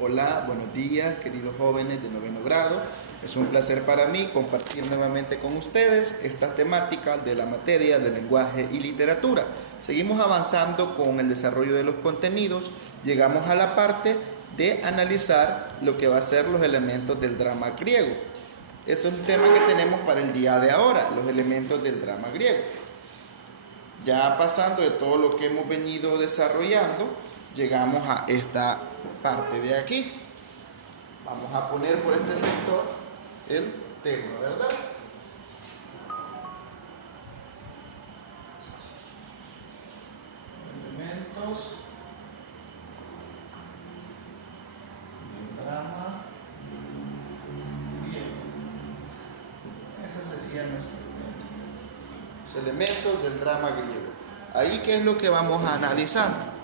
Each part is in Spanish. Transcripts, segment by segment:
Hola, buenos días, queridos jóvenes de noveno grado. Es un placer para mí compartir nuevamente con ustedes esta temática de la materia de lenguaje y literatura. Seguimos avanzando con el desarrollo de los contenidos. Llegamos a la parte de analizar lo que va a ser los elementos del drama griego. Eso es el tema que tenemos para el día de ahora, los elementos del drama griego. Ya pasando de todo lo que hemos venido desarrollando, llegamos a esta parte de aquí. Vamos a poner por este sector el tema, ¿verdad? Elementos del drama griego. Ese sería nuestro tema. Los elementos del drama griego. Ahí, ¿qué es lo que vamos a analizar?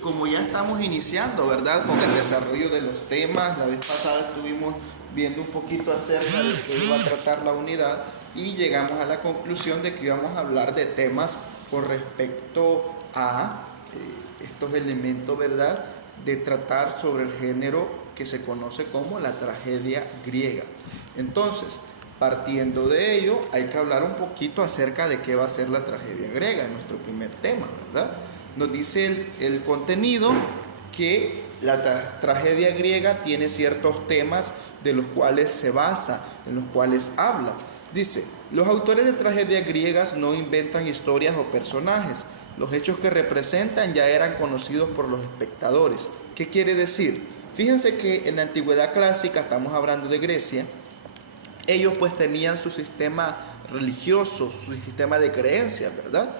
Como ya estamos iniciando, ¿verdad?, con el desarrollo de los temas, la vez pasada estuvimos viendo un poquito acerca de qué iba a tratar la unidad y llegamos a la conclusión de que íbamos a hablar de temas con respecto a estos elementos, ¿verdad?, de tratar sobre el género que se conoce como la tragedia griega. Entonces, partiendo de ello, hay que hablar un poquito acerca de qué va a ser la tragedia griega, en nuestro primer tema, ¿verdad? Nos dice el contenido que la tragedia griega tiene ciertos temas de los cuales se basa, en los cuales habla. Dice, los autores de tragedias griegas no inventan historias o personajes. Los hechos que representan ya eran conocidos por los espectadores. ¿Qué quiere decir? Fíjense que en la antigüedad clásica, estamos hablando de Grecia, ellos pues tenían su sistema religioso, su sistema de creencias, ¿verdad?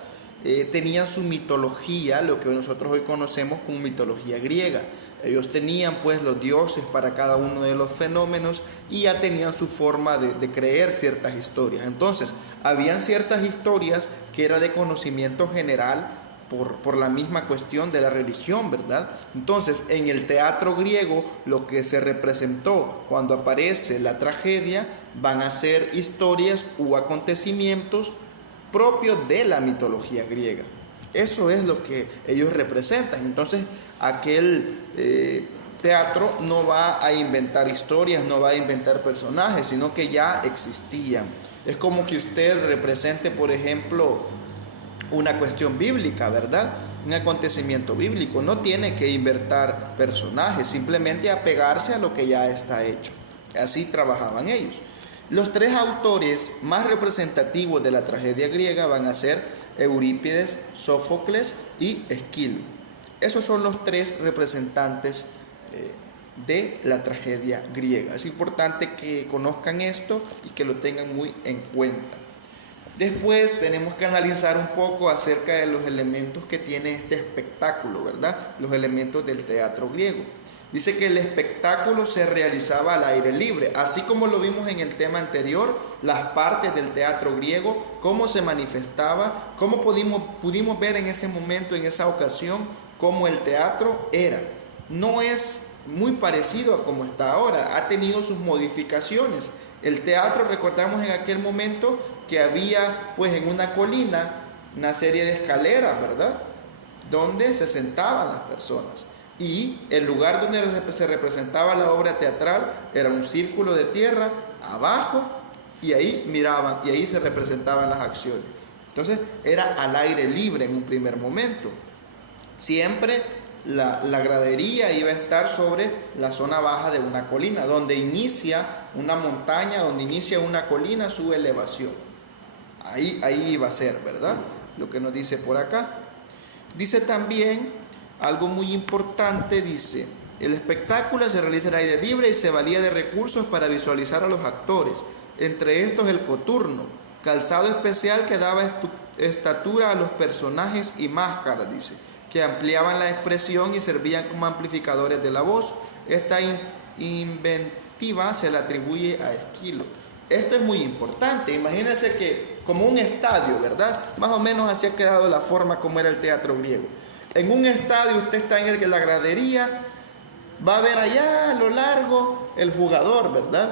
Tenían su mitología, lo que nosotros hoy conocemos como mitología griega. Ellos tenían pues los dioses para cada uno de los fenómenos y ya tenían su forma de creer ciertas historias. Entonces, habían ciertas historias que era de conocimiento general por la misma cuestión de la religión, ¿verdad? Entonces, en el teatro griego, lo que se representó cuando aparece la tragedia van a ser historias u acontecimientos propios de la mitología griega. Eso es lo que ellos representan. Entonces, aquel teatro no va a inventar historias, no va a inventar personajes, sino que ya existían. Es como que usted represente, por ejemplo, una cuestión bíblica, ¿verdad? Un acontecimiento bíblico. No tiene que inventar personajes, simplemente apegarse a lo que ya está hecho. Así trabajaban ellos. Los tres autores más representativos de la tragedia griega van a ser Eurípides, Sófocles y Esquilo. Esos son los tres representantes de la tragedia griega. Es importante que conozcan esto y que lo tengan muy en cuenta. Después tenemos que analizar un poco acerca de los elementos que tiene este espectáculo, ¿verdad? Los elementos del teatro griego. Dice que el espectáculo se realizaba al aire libre, así como lo vimos en el tema anterior, las partes del teatro griego, cómo se manifestaba, cómo pudimos ver en ese momento, en esa ocasión, cómo el teatro era. No es muy parecido a como está ahora, ha tenido sus modificaciones. El teatro, recordamos en aquel momento que había pues en una colina una serie de escaleras, ¿verdad?, donde se sentaban las personas. Y el lugar donde se representaba la obra teatral era un círculo de tierra abajo y ahí miraban y ahí se representaban las acciones. Entonces era al aire libre en un primer momento. Siempre la gradería iba a estar sobre la zona baja de una colina, donde inicia una montaña, donde inicia una colina, su elevación. Ahí iba a ser, ¿verdad? Lo que nos dice por acá. Dice también algo muy importante, dice, el espectáculo se realiza al aire libre y se valía de recursos para visualizar a los actores, entre estos el coturno, calzado especial que daba estatura a los personajes y máscaras, dice, que ampliaban la expresión y servían como amplificadores de la voz. Esta inventiva se le atribuye a Esquilo. Esto es muy importante. Imagínense que como un estadio, ¿verdad? Más o menos así ha quedado la forma como era el teatro griego. En un estadio usted está en la gradería, va a ver allá a lo largo el jugador, ¿verdad?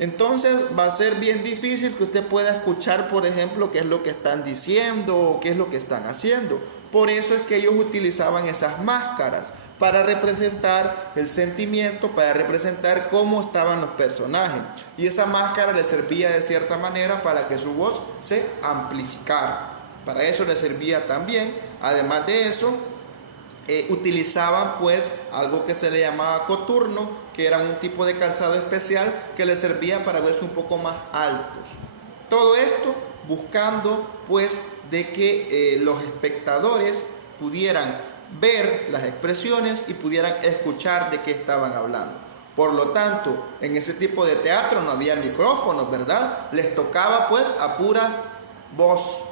Entonces va a ser bien difícil que usted pueda escuchar, por ejemplo, qué es lo que están diciendo o qué es lo que están haciendo. Por eso es que ellos utilizaban esas máscaras para representar el sentimiento, para representar cómo estaban los personajes. Y esa máscara les servía de cierta manera para que su voz se amplificara. Para eso les servía también. Además de eso, utilizaban pues algo que se le llamaba coturno, que era un tipo de calzado especial que les servía para verse un poco más altos. Todo esto buscando pues de que los espectadores pudieran ver las expresiones y pudieran escuchar de qué estaban hablando. Por lo tanto, en ese tipo de teatro no había micrófonos, ¿verdad? Les tocaba pues a pura voz.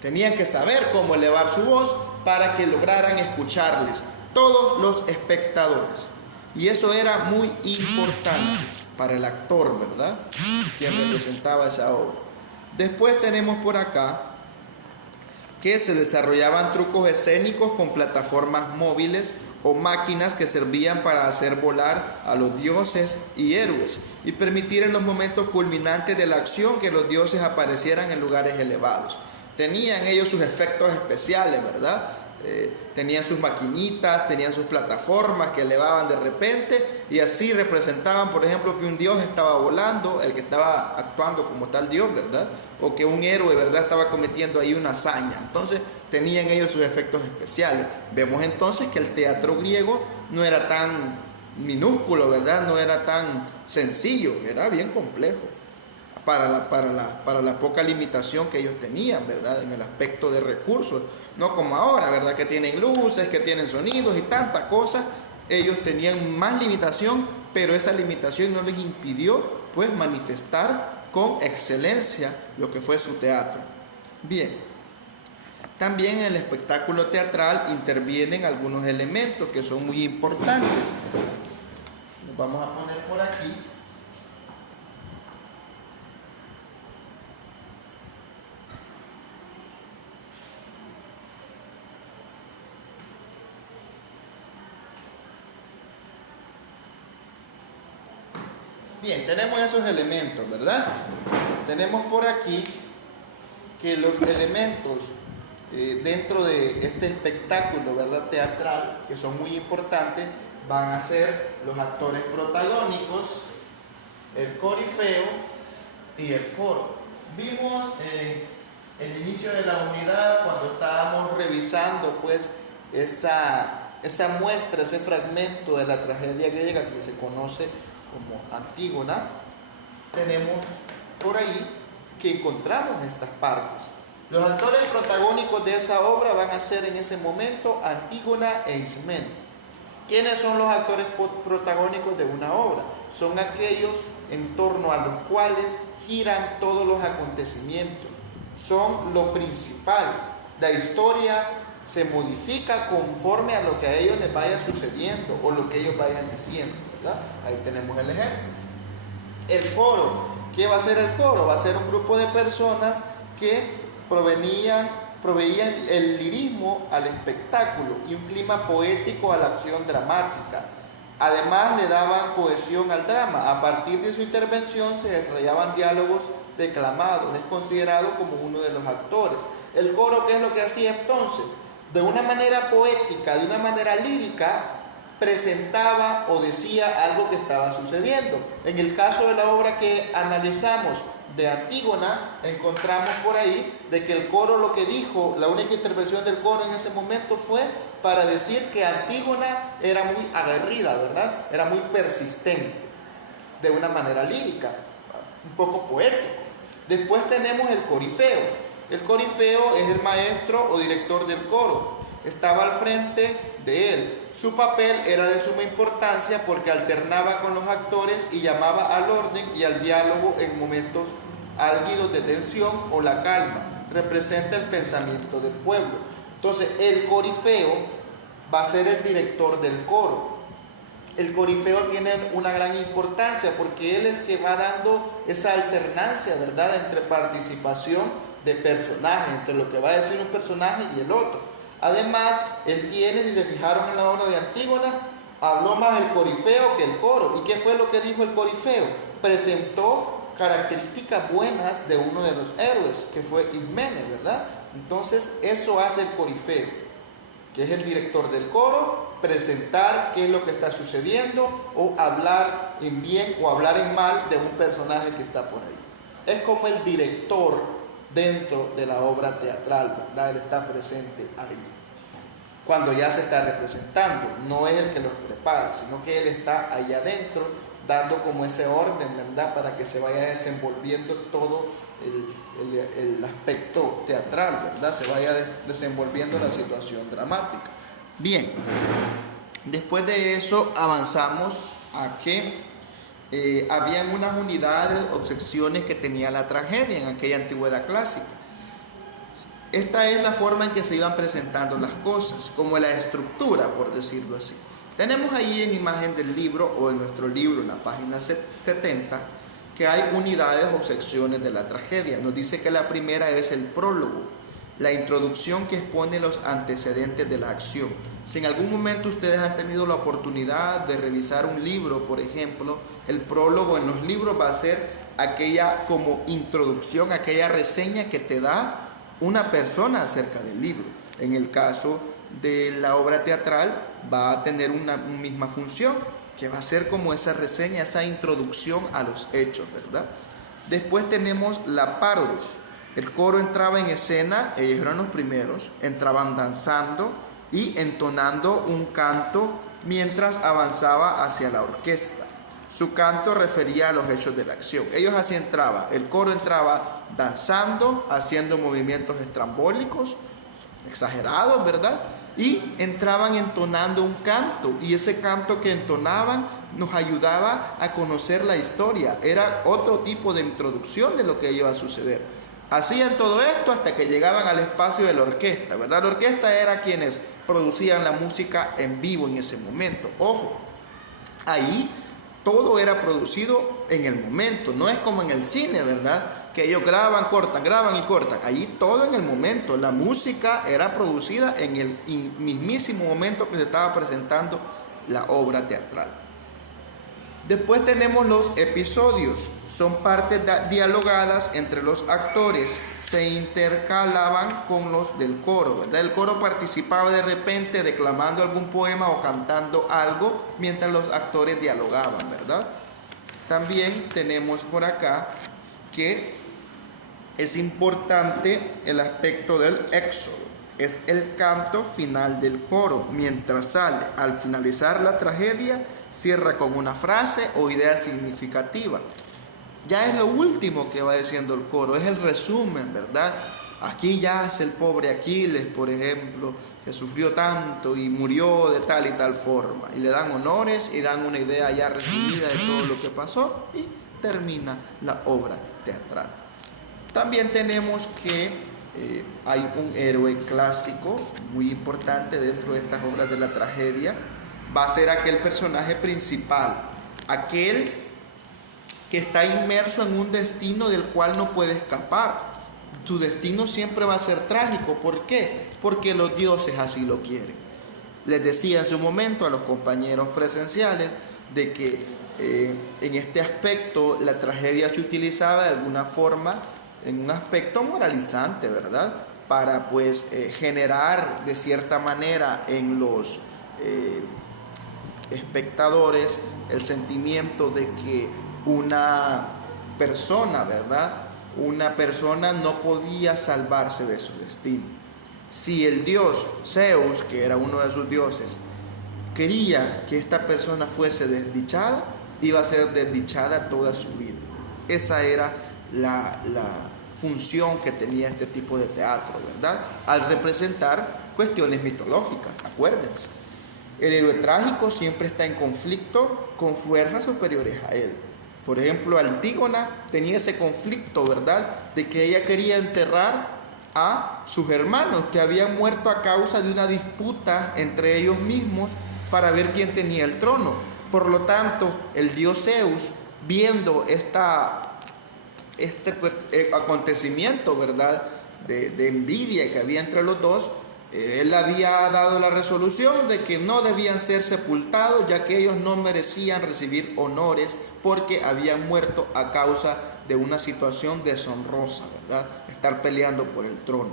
Tenían que saber cómo elevar su voz para que lograran escucharles todos los espectadores. Y eso era muy importante para el actor, ¿verdad? Quien representaba esa obra. Después tenemos por acá que se desarrollaban trucos escénicos con plataformas móviles o máquinas que servían para hacer volar a los dioses y héroes y permitir en los momentos culminantes de la acción que los dioses aparecieran en lugares elevados. Tenían ellos sus efectos especiales, ¿verdad? Tenían sus maquinitas, tenían sus plataformas que elevaban de repente y así representaban, por ejemplo, que un dios estaba volando, el que estaba actuando como tal dios, ¿verdad? O que un héroe, ¿verdad?, estaba cometiendo ahí una hazaña. Entonces tenían ellos sus efectos especiales. Vemos entonces que el teatro griego no era tan minúsculo, ¿verdad? No era tan sencillo, era bien complejo para la poca limitación que ellos tenían, ¿verdad?, en el aspecto de recursos. No como ahora, ¿verdad?, que tienen luces, que tienen sonidos y tantas cosas. Ellos tenían más limitación, pero esa limitación no les impidió pues manifestar con excelencia lo que fue su teatro. Bien, también en el espectáculo teatral intervienen algunos elementos que son muy importantes. Los vamos a poner por aquí. Bien, tenemos esos elementos, ¿verdad? Tenemos por aquí que los elementos dentro de este espectáculo, ¿verdad?, teatral, que son muy importantes, van a ser los actores protagónicos, el corifeo y el coro. Vimos el inicio de la unidad cuando estábamos revisando pues esa muestra, ese fragmento de la tragedia griega que se conoce como Antígona. Tenemos por ahí que encontramos estas partes. Los actores protagónicos de esa obra van a ser en ese momento Antígona e Ismeno. ¿Quiénes son los actores protagónicos de una obra? Son aquellos en torno a los cuales giran todos los acontecimientos. Son lo principal. La historia se modifica conforme a lo que a ellos les vaya sucediendo o lo que ellos vayan diciendo, ¿verdad? Ahí tenemos el ejemplo. El coro. ¿Qué va a ser el coro? Va a ser un grupo de personas que proveían el lirismo al espectáculo y un clima poético a la acción dramática. Además le daban cohesión al drama. A partir de su intervención se desarrollaban diálogos declamados. Es considerado como uno de los actores. El coro, ¿qué es lo que hacía entonces? De una manera poética, de una manera lírica, presentaba o decía algo que estaba sucediendo. En el caso de la obra que analizamos de Antígona, encontramos por ahí de que el coro lo que dijo, la única intervención del coro en ese momento fue para decir que Antígona era muy aguerrida, ¿verdad? Era muy persistente, de una manera lírica, un poco poético. Después tenemos el corifeo. El corifeo es el maestro o director del coro. Estaba al frente de él. Su papel era de suma importancia porque alternaba con los actores y llamaba al orden y al diálogo en momentos álgidos de tensión o la calma. Representa el pensamiento del pueblo. Entonces, el corifeo va a ser el director del coro. El corifeo tiene una gran importancia porque él es que va dando esa alternancia, ¿verdad?, entre participación de personajes, entre lo que va a decir un personaje y el otro. Además, él tiene, si se fijaron en la obra de Antígona, Habló más el corifeo que el coro. ¿Y qué fue lo que dijo el corifeo? Presentó características buenas de uno de los héroes, que fue Ismene, ¿verdad? Entonces, eso hace el corifeo, que es el director del coro, presentar qué es lo que está sucediendo o hablar en bien o hablar en mal de un personaje que está por ahí. Es como el director dentro de la obra teatral, ¿verdad? Él está presente ahí. Cuando ya se está representando, no es el que los prepara, sino que él está ahí adentro, dando como ese orden, ¿verdad? Para que se vaya desenvolviendo todo el aspecto teatral, ¿verdad? Se vaya desenvolviendo la situación dramática. Bien, después de eso avanzamos a que habían unas unidades o secciones que tenía la tragedia en aquella antigüedad clásica. Esta es la forma en que se iban presentando las cosas, como la estructura, por decirlo así. Tenemos ahí en imagen del libro, o en nuestro libro, en la página 70, que hay unidades o secciones de la tragedia. Nos dice que la primera es el prólogo, la introducción que expone los antecedentes de la acción. Si en algún momento ustedes han tenido la oportunidad de revisar un libro, por ejemplo, el prólogo en los libros va a ser aquella como introducción, aquella reseña que te da una persona acerca del libro. En el caso de la obra teatral va a tener una misma función, que va a ser como esa reseña, esa introducción a los hechos, ¿verdad? Después tenemos la parodos. El coro entraba en escena, ellos eran los primeros, entraban danzando y entonando un canto mientras avanzaba hacia la orquesta. Su canto refería a los hechos de la acción. Ellos así entraban, el coro entraba danzando, haciendo movimientos estrambólicos, exagerados, ¿verdad? Y entraban entonando un canto, y ese canto que entonaban nos ayudaba a conocer la historia. Era otro tipo de introducción de lo que iba a suceder. Hacían todo esto hasta que llegaban al espacio de la orquesta, ¿verdad? La orquesta era quienes producían la música en vivo en ese momento. Ojo, ahí todo era producido en el momento, no es como en el cine, ¿verdad? Que ellos graban y cortan. Allí todo en el momento. La música era producida en el mismísimo momento que se estaba presentando la obra teatral. Después tenemos los episodios. Son partes dialogadas entre los actores. Se intercalaban con los del coro, ¿verdad? El coro participaba de repente declamando algún poema o cantando algo mientras los actores dialogaban, ¿verdad? También tenemos por acá que es importante el aspecto del éxodo. Es el canto final del coro. Mientras sale, al finalizar la tragedia, cierra con una frase o idea significativa. Ya es lo último que va diciendo el coro, es el resumen, ¿verdad? Aquí yace el pobre Aquiles, por ejemplo, que sufrió tanto y murió de tal y tal forma. Y le dan honores y dan una idea ya resumida de todo lo que pasó y termina la obra teatral. También tenemos que hay un héroe clásico muy importante dentro de estas obras de la tragedia. Va a ser aquel personaje principal, aquel que está inmerso en un destino del cual no puede escapar. Su destino siempre va a ser trágico. ¿Por qué? Porque los dioses así lo quieren. Les decía en su momento a los compañeros presenciales de que en este aspecto la tragedia se utilizaba de alguna forma en un aspecto moralizante, ¿verdad? Para pues generar de cierta manera en los espectadores el sentimiento de que una persona, ¿verdad? Una persona no podía salvarse de su destino. Si el dios Zeus, que era uno de sus dioses, quería que esta persona fuese desdichada, iba a ser desdichada toda su vida. Esa era la función que tenía este tipo de teatro, ¿verdad? Al representar cuestiones mitológicas, acuérdense. El héroe trágico siempre está en conflicto con fuerzas superiores a él. Por ejemplo, Antígona tenía ese conflicto, ¿verdad? De que ella quería enterrar a sus hermanos que habían muerto a causa de una disputa entre ellos mismos para ver quién tenía el trono. Por lo tanto, el dios Zeus, viendo este acontecimiento, ¿verdad? De envidia que había entre los dos, Él había dado la resolución de que no debían ser sepultados, ya que ellos no merecían recibir honores porque habían muerto a causa de una situación deshonrosa, ¿verdad? Estar peleando por el trono.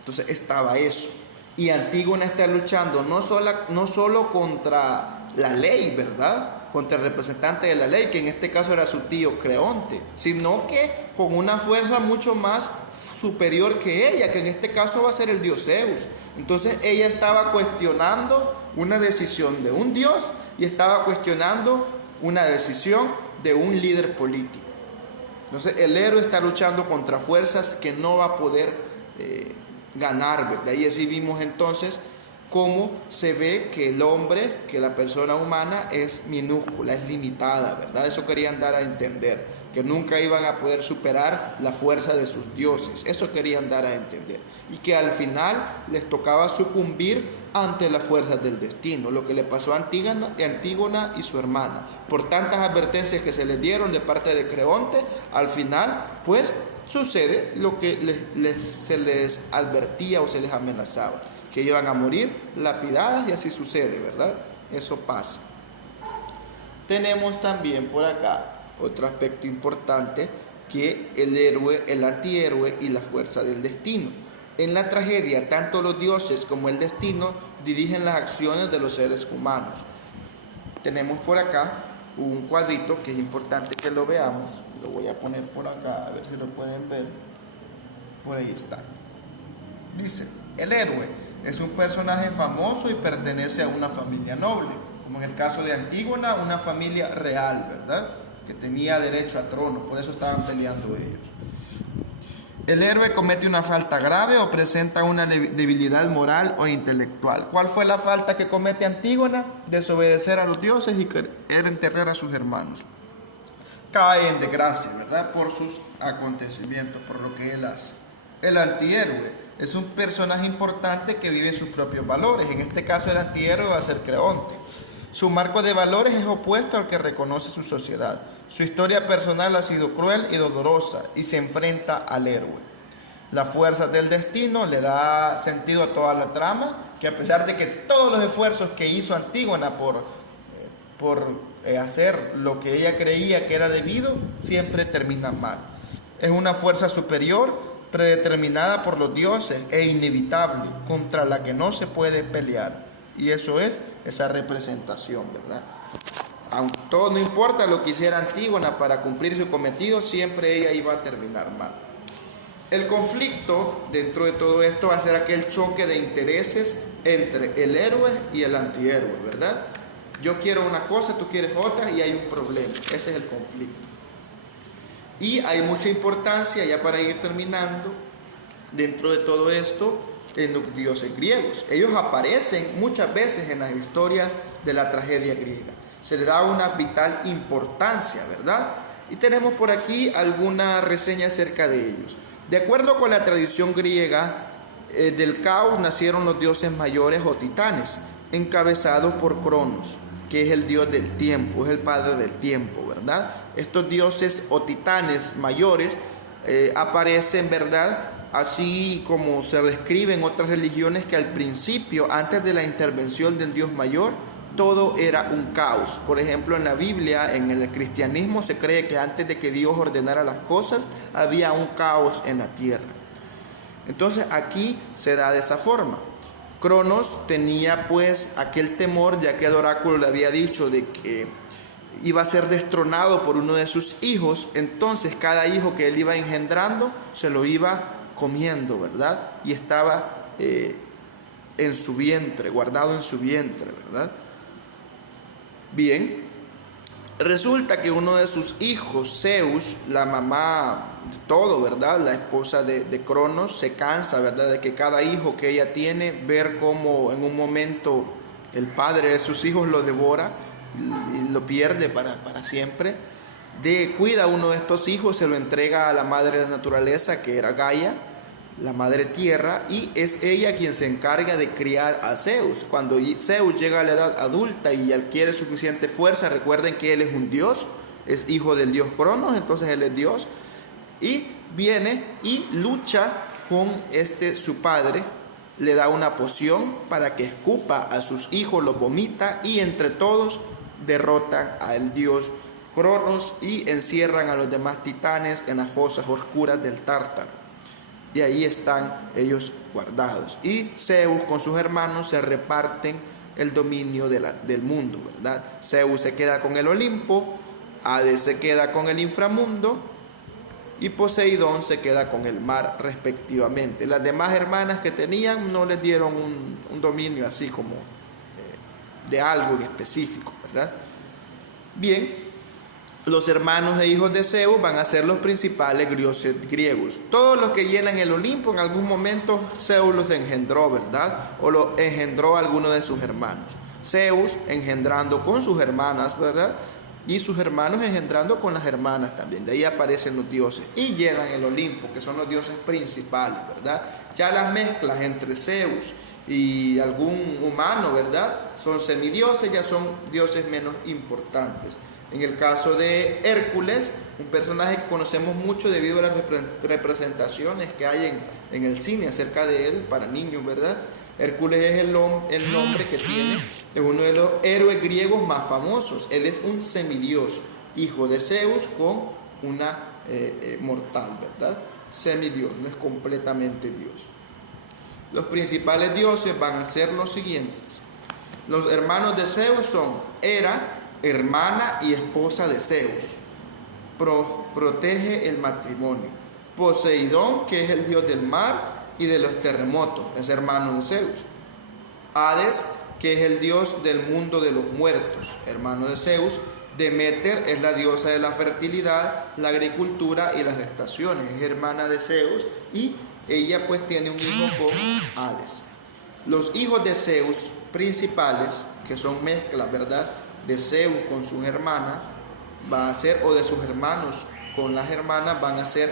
Entonces estaba eso. Y Antígona está luchando no solo contra la ley, ¿verdad? Contra el representante de la ley, que en este caso era su tío Creonte, sino que con una fuerza mucho más superior que ella, que en este caso va a ser el dios Zeus. Entonces ella estaba cuestionando una decisión de un dios y estaba cuestionando una decisión de un líder político. Entonces el héroe está luchando contra fuerzas que no va a poder ganar, ¿verdad? Y así vimos entonces cómo se ve que el hombre, que la persona humana es minúscula, es limitada, ¿verdad? Eso querían dar a entender, que nunca iban a poder superar la fuerza de sus dioses. Eso querían dar a entender. Y que al final les tocaba sucumbir ante las fuerzas del destino, lo que le pasó a Antígona y su hermana. Por tantas advertencias que se les dieron de parte de Creonte, al final, pues, sucede lo que se les advertía o se les amenazaba, que iban a morir lapidadas, y así sucede, ¿verdad? Eso pasa. Tenemos también por acá otro aspecto importante, que el héroe, el antihéroe y la fuerza del destino. En la tragedia, tanto los dioses como el destino dirigen las acciones de los seres humanos. Tenemos por acá un cuadrito que es importante que lo veamos. Lo voy a poner por acá, a ver si lo pueden ver. Por ahí está. Dice: el héroe es un personaje famoso y pertenece a una familia noble, como en el caso de Antígona, una familia real, ¿verdad?, que tenía derecho a trono, por eso estaban peleando ellos. El héroe comete una falta grave o presenta una debilidad moral o intelectual. ¿Cuál fue la falta que comete Antígona? Desobedecer a los dioses y querer enterrar a sus hermanos. Cae en desgracia, ¿verdad?, por sus acontecimientos, por lo que él hace. El antihéroe es un personaje importante que vive sus propios valores. En este caso el antihéroe va a ser Creonte. Su marco de valores es opuesto al que reconoce su sociedad. Su historia personal ha sido cruel y dolorosa y se enfrenta al héroe. La fuerza del destino le da sentido a toda la trama, que a pesar de que todos los esfuerzos que hizo Antígona por hacer lo que ella creía que era debido, siempre terminan mal. Es una fuerza superior, predeterminada por los dioses e inevitable, contra la que no se puede pelear. Y eso es esa representación, ¿verdad? Aunque todo, no importa lo que hiciera Antígona para cumplir su cometido, siempre ella iba a terminar mal. El conflicto dentro de todo esto va a ser aquel choque de intereses entre el héroe y el antihéroe, ¿verdad? Yo quiero una cosa, tú quieres otra, y hay un problema. Ese es el conflicto. Y hay mucha importancia, ya para ir terminando, dentro de todo esto, en los dioses griegos. Ellos aparecen muchas veces en las historias de la tragedia griega. Se le da una vital importancia, ¿verdad? Y tenemos por aquí alguna reseña acerca de ellos. De acuerdo con la tradición griega, del caos nacieron los dioses mayores o titanes, encabezados por Cronos, que es el dios del tiempo, es el padre del tiempo, ¿verdad? Estos dioses o titanes mayores aparecen, ¿verdad?, así como se describe en otras religiones, que al principio, antes de la intervención del Dios mayor, todo era un caos. Por ejemplo, en la Biblia, en el cristianismo, se cree que antes de que Dios ordenara las cosas, había un caos en la tierra. Entonces aquí se da de esa forma. Cronos tenía pues aquel temor, ya que el oráculo le había dicho de que iba a ser destronado por uno de sus hijos. Entonces cada hijo que él iba engendrando se lo iba comiendo, ¿verdad? Y estaba en su vientre, guardado en su vientre, ¿verdad? Bien, resulta que uno de sus hijos, Zeus, la mamá de todo, ¿verdad?, la esposa de Cronos, se cansa, ¿verdad?, de que cada hijo que ella tiene, ver cómo en un momento el padre de sus hijos lo devora y lo pierde para siempre. Cuida a uno de estos hijos, se lo entrega a la madre de la naturaleza, que era Gaia, la madre tierra, y es ella quien se encarga de criar a Zeus. Cuando Zeus llega a la edad adulta y adquiere suficiente fuerza, recuerden que él es un dios, es hijo del dios Cronos, entonces él es dios, y viene y lucha con su padre, le da una poción para que escupa a sus hijos, los vomita y entre todos derrotan al dios Cronos y encierran a los demás titanes en las fosas oscuras del Tártaro. Y ahí están ellos guardados. Y Zeus con sus hermanos se reparten el dominio del mundo, ¿verdad? Zeus se queda con el Olimpo, Hades se queda con el inframundo y Poseidón se queda con el mar respectivamente. Las demás hermanas que tenían no les dieron un dominio así como de algo en específico, ¿verdad? Bien, los hermanos e hijos de Zeus van a ser los principales dioses griegos. Todos los que llenan el Olimpo en algún momento Zeus los engendró, ¿verdad? O lo engendró alguno de sus hermanos. Zeus engendrando con sus hermanas, ¿verdad? Y sus hermanos engendrando con las hermanas también. De ahí aparecen los dioses y llenan el Olimpo, que son los dioses principales, ¿verdad? Ya las mezclas entre Zeus y algún humano, ¿verdad? Son semidioses, ya son dioses menos importantes. En el caso de Hércules, un personaje que conocemos mucho debido a las representaciones que hay en el cine acerca de él para niños, ¿verdad? Hércules es el nombre que tiene, es uno de los héroes griegos más famosos. Él es un semidios, hijo de Zeus con una mortal, ¿verdad? Semidios, no es completamente Dios. Los principales dioses van a ser los siguientes. Los hermanos de Zeus son Hera, hermana y esposa de Zeus, protege el matrimonio. Poseidón, que es el dios del mar y de los terremotos, es hermano de Zeus. Hades, que es el dios del mundo de los muertos, hermano de Zeus. Deméter es la diosa de la fertilidad, la agricultura y las estaciones, es hermana de Zeus y ella pues tiene un hijo con Hades. Los hijos de Zeus principales, que son mezclas, ¿verdad?, de Zeus con sus hermanas, va a ser, o de sus hermanos con las hermanas, van a ser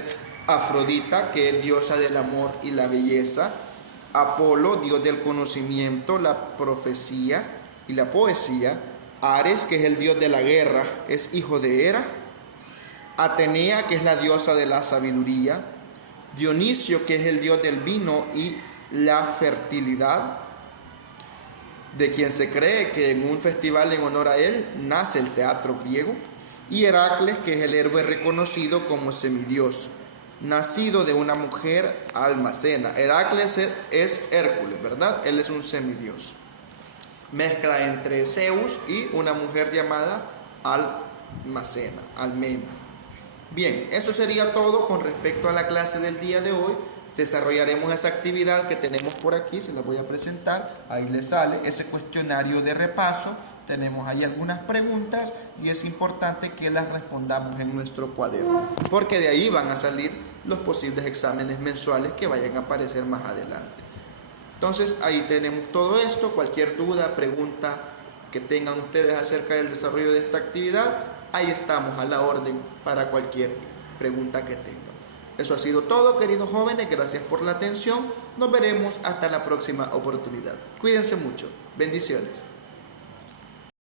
Afrodita, que es diosa del amor y la belleza, Apolo, dios del conocimiento, la profecía y la poesía, Ares, que es el dios de la guerra, es hijo de Hera, Atenea, que es la diosa de la sabiduría, Dionisio, que es el dios del vino y la fertilidad, de quien se cree que en un festival en honor a él nace el teatro griego, y Heracles, que es el héroe reconocido como semidios, nacido de una mujer almacena. Heracles es Hércules, ¿verdad? Él es un semidios. Mezcla entre Zeus y una mujer llamada Almacena, Almena. Bien, eso sería todo con respecto a la clase del día de hoy. Desarrollaremos esa actividad que tenemos por aquí, se la voy a presentar, ahí le sale ese cuestionario de repaso, tenemos ahí algunas preguntas y es importante que las respondamos en nuestro cuaderno, porque de ahí van a salir los posibles exámenes mensuales que vayan a aparecer más adelante. Entonces ahí tenemos todo esto, cualquier duda, pregunta que tengan ustedes acerca del desarrollo de esta actividad, ahí estamos a la orden para cualquier pregunta que tengan. Eso ha sido todo, queridos jóvenes, gracias por la atención, nos veremos hasta la próxima oportunidad. Cuídense mucho, bendiciones.